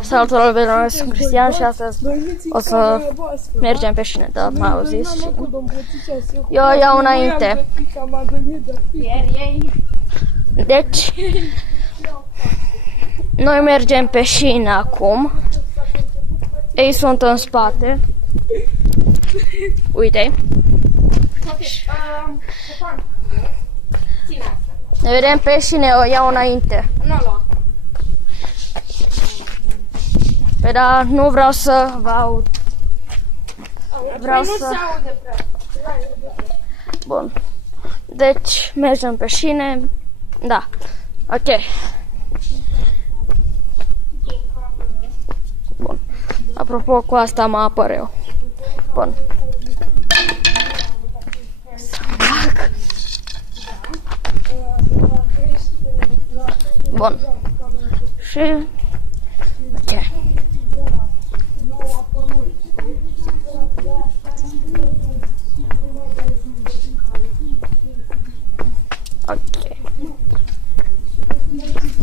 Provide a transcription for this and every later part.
Salut, eu sunt Cristian și astăzi o să mergem pe șine, da, m-a auzit și eu iau înainte. Deci, noi mergem pe șine acum. Ei sunt în spate. Uite. Ne vedem pe șine, o iau înainte. Păi da, nu vreau să vă aud. Vreau să... Bun. Deci, mergem pe șine. Da. Ok. Bun. Apropo, cu asta mă apăr eu. Bun. Bun. Și... Ok. Ok.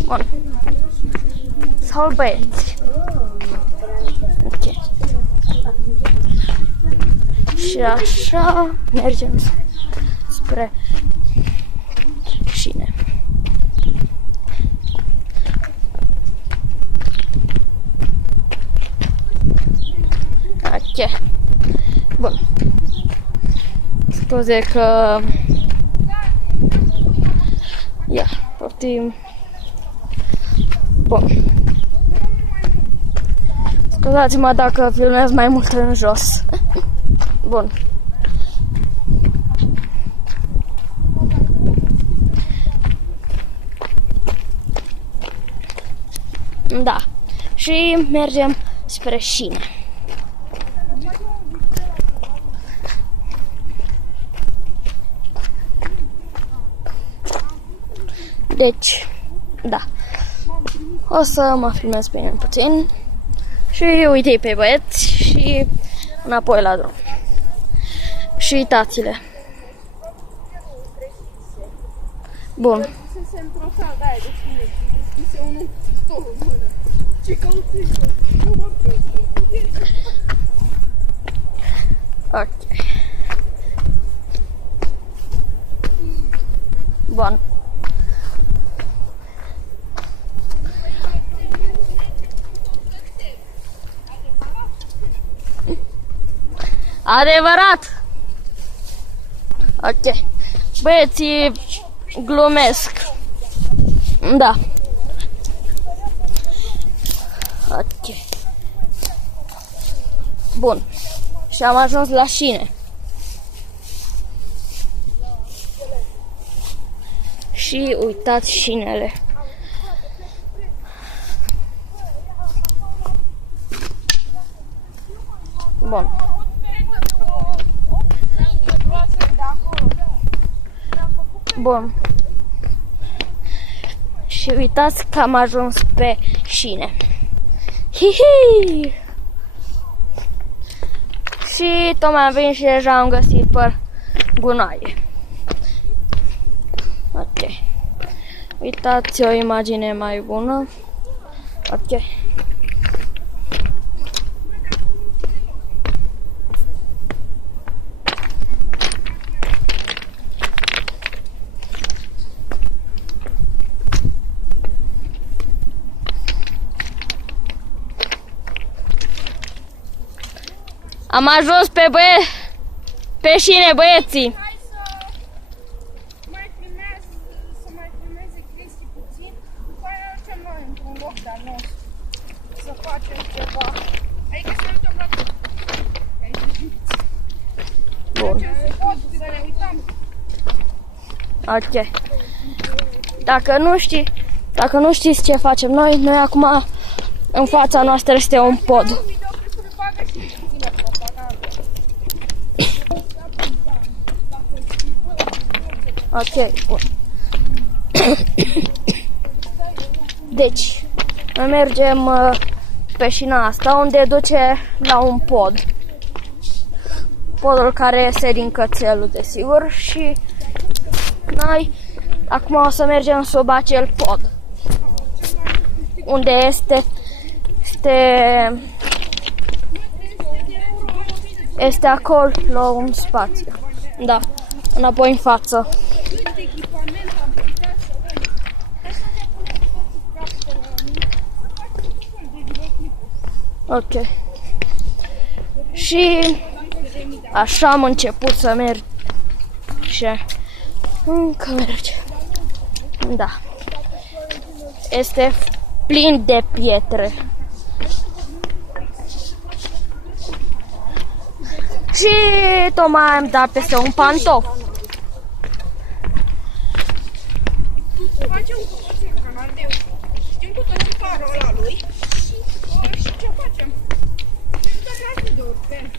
Bun. Sau băieți. Ok. Și așa mergem spre șine. Ok. Bun. Scuze că... Ia, poftim. Bun. Scuzați-mă dacă filmez mai mult în jos. Bun. Da. Și mergem spre șine. Deci, da. O să mă filmez pe mine puțin. Și uite pe băieți și înapoi la drum. Și uitați-le. Bun. Ok. Bun. Adevărat! Ok. Băieții glumesc. Da. Ok. Bun. Și am ajuns la șine. Și uitați șinele. Bun. Bun. Și uitați că am ajuns pe șine. Hihi! Și tot mai am venit și deja am găsit pe gunoaie. Ok. Uitați o imagine mai bună. Ok. Am ajuns pe șine, băieții. Hai să mai filmeze Cristi puțin, după aia mergem noi într-un loc de-al nostru să facem ceva. Adică să ne uităm la tot. Bun. Să ne uităm. Ok. Dacă nu știți ce facem noi acum în fața noastră este un pod. Ok, bun. Deci, noi mergem pe șina asta unde duce la un pod. Podul care iese din cățelul, desigur, și noi acum o să mergem sub acel pod unde este Este acolo un spațiu. Da, înapoi în față. Cât echipament am putea să luăm? Hai să ne punem toți capetele la mine, să facem un fel de videoclipuri. Ok. Și așa am început să merg. Și încă merge. Da. Este plin de pietre. Și tocmai am dat peste un pantof. Facem cu toții un canal de YouTube. Știm cu toții carul ăla lui. Și ce facem? Ne dăm la videouri pe